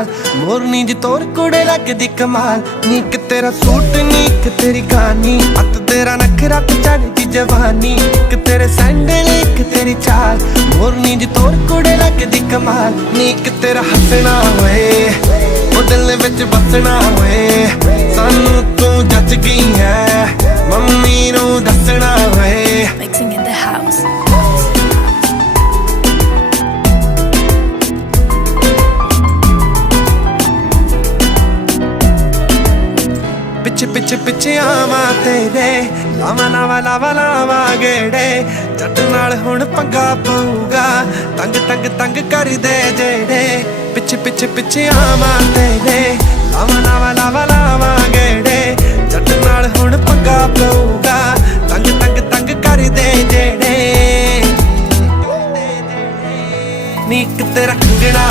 मोरनी जी तोर कुड़े लगदी कमाल नीक तेरा सूट नीक तेरी गानी अत तेरा नखरा चढ़दी जवानी एक तेरे सैंडल एक तेरी चाल मोरनी जी तोर कुड़े लगदी कमाल नीक तेरा हसना होए ओ दिल विच बसना होए सानू तू जच गई है मम्मी नू दसना होए Mixing in the house. पिछे पिछे पिछे आवा तेरे लावा लावा लावा लावा गेड़े जट नाल हुण पंगा पऊगा तंग तंग तंग कर दे जेड़े पिछे पिछे पिछे आवा तेरे लावा लावा लावा लावा गेड़े जट नाल हुण पंगा पऊगा तंग तंग तंग कर दे जेड़े नीक तेरा कंगना